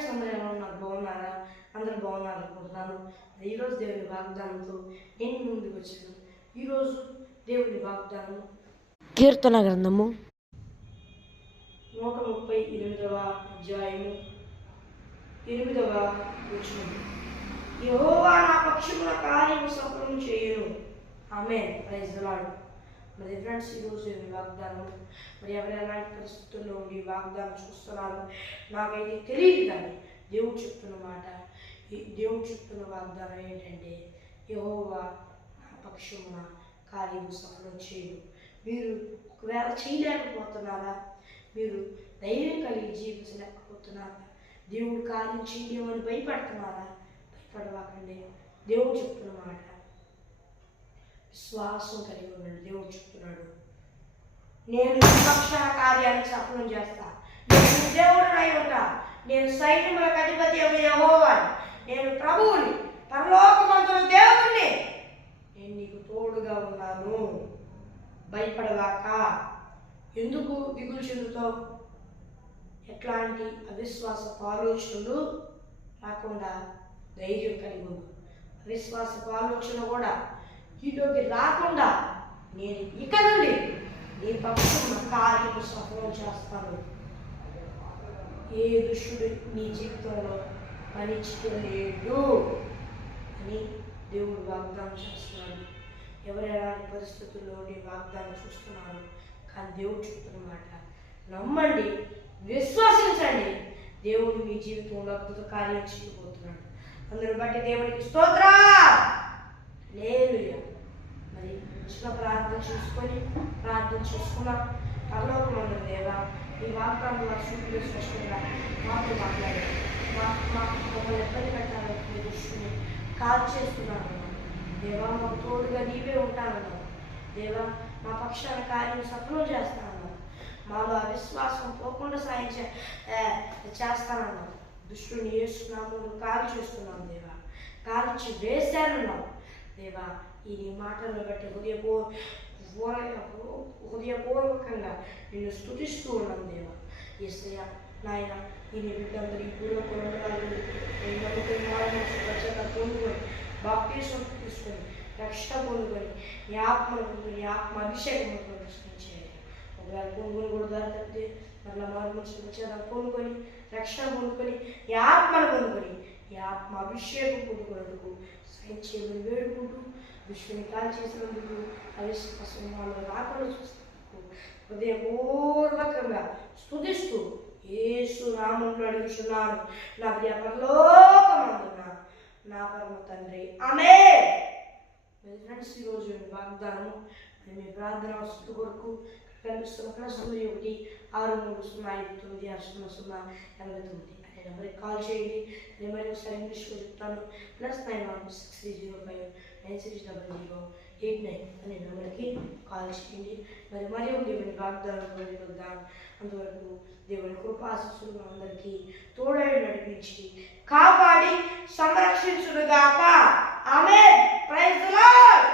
Friends, అందరూ ఎలా ఉన్నారు? బాగున్నారా? అందరూ బాగున్నారు అనుకుంటున్నాను. ఈరోజు దేవుని వాగ్దానంతో నేను ముందుకు వచ్చాను. ఈరోజు దేవుని వాగ్దానం కీర్తన గ్రంథము 138వ అధ్యాయము 8వ వచనం. యెహోవా నా పక్షమున కార్యము సఫలం చేయును. ఆమేన్. Praise the Lord. మరి ఫ్రెండ్స్, ఈరోజు వాగ్దానం మరి ఎవరు ఎలాంటి పరిస్థితుల్లో ఉండి వాగ్దానం చూస్తున్నారు నాకైతే తెలియదు, కానీ దేవుడు చెప్తున్న మాట, దేవుడు చెప్తున్న వాగ్దానం ఏంటంటే, యెహోవా నా పక్షమున కార్యము సఫలం చేయు. మీరు ఒకవేళ చేయలేకపోతున్నారా? మీరు ధైర్యం కలిగి జీవించలేకపోతున్నారా? దేవుడు కార్యం చేయమని భయపడుతున్నారా? భయపడవాకండి. దేవుడు చెప్తున్న మాట, విశ్వాసం కలిగి ఉండండి. దేవుడు చెప్తున్నాడు, నేను పక్షాన కార్యాన్ని సఫలం చేస్తా. నేను దేవుడినై ఉంటా. నేను సైన్యములకు అధిపతి యెహోవాని. నేను ప్రభువుని, పరలోకమందున దేవుణ్ణి. నేను నీకు తోడుగా ఉన్నాను. భయపడవాక. ఎందుకు దిగులు చెందుతావు? ఎట్లాంటి అవిశ్వాసపు ఆలోచనలు రాకుండా ధైర్యం కలిగి ఉండు. అవిశ్వాసపు ఆలోచన కూడా ఈలోకి రాకుండా నేను ఇక నుండి నీ పక్షున్న కార్యము సఫలం చేస్తాను. ఏ దుష్టుడు నీ జీవితంలో పనిచేయలేడు అని దేవుడు వాగ్దానం చేస్తున్నాడు. ఎవరు ఎలాంటి పరిస్థితుల్లో నీ వాగ్దానం చూస్తున్నారు, కానీ దేవుడు చెప్తున్నమాట నమ్మండి, విశ్వసించండి. దేవుడు మీ జీవితంలో అద్భుత కార్యం చేయబోతున్నాడు. అందరూ బట్టి దేవునికి స్తోత్రం. హల్లెలూయా. మరి చిన్న ప్రార్థన చేసుకున్నా. పరలోకమందు దేవా, ఈ వాగ్దానంలో సూటిగా స్పష్టంగా మాతో మాట్లాడారు. మమ్మల్ని ఇబ్బంది పెట్టాలని దృష్టిని కాల్ చేస్తున్నాను దేవా. మాకు తోడుగా నీవే ఉంటానన్నావు దేవా. మా పక్షాన కార్యం సఫలం చేస్తానన్నావు. మాలో అవిశ్వాసం పోకుండా సాయం చేస్తానన్నావు. దుష్టుని వేస్తున్నాము, కాల్ చేస్తున్నాము దేవా. కాల్చి వేశానన్నావు దేవా. ఈ నీ మాటలను బట్టి హృదయపూర్వకంగా నిన్ను స్తుతిస్తూ ఉన్నాం దేవా. యేసయ్య నాయన, ఈ నీ బిడ్డందరూ ఈ పూర్వకులను పొందుకొని బాప్తిస్మం తీసుకొని రక్షణ పొందుకొని నీ ఆత్మను పొందుకొని నీ ఆత్మ అభిషేకం చేయాలి. ఒకవేళ పొందుకొని కూడా దారి తప్పితే మళ్ళీ మార్మల్సిన వచ్చేదాన్ని పొందుకొని రక్షణ పొందుకొని ఈ ఆత్మను పొందుకొని ఈ ఆత్మ అభిషేకం పొందుకునేందుకు సాయం చేయమని వేడుకుంటూ, విశ్వని కాల్ చేసినందుకు, అవిశ్వాసం వాళ్ళు రాకుండా చూసినందుకు హృదయపూర్వకంగా స్తుతిస్తూ యేసు నామములో అడుగుచున్నాను నా ప్రియ పరలోకమందున నా పరమ తండ్రి. ఆమేన్. ఫ్రెండ్స్, ఈరోజు వాగ్దానము మీ ప్రార్థన వస్తు కొరకు కనిపిస్తున్న సమయం 1-630-590-089 అనే నెంబర్కి కాల్ చేయండి. నేను మరి ఒకసారి ఇంగ్లీష్లో చెప్తాను. +9163089089 అనే నెంబర్కి కాల్ చేయండి. మరి దేవుని వాగ్దానం వద్దాం. అంతవరకు దేవుని కృపాశీస్సులు అందరికీ తోడై నడిపించి కాపాడి సంరక్షించునుగాక. ఆమేన్. Praise the lord.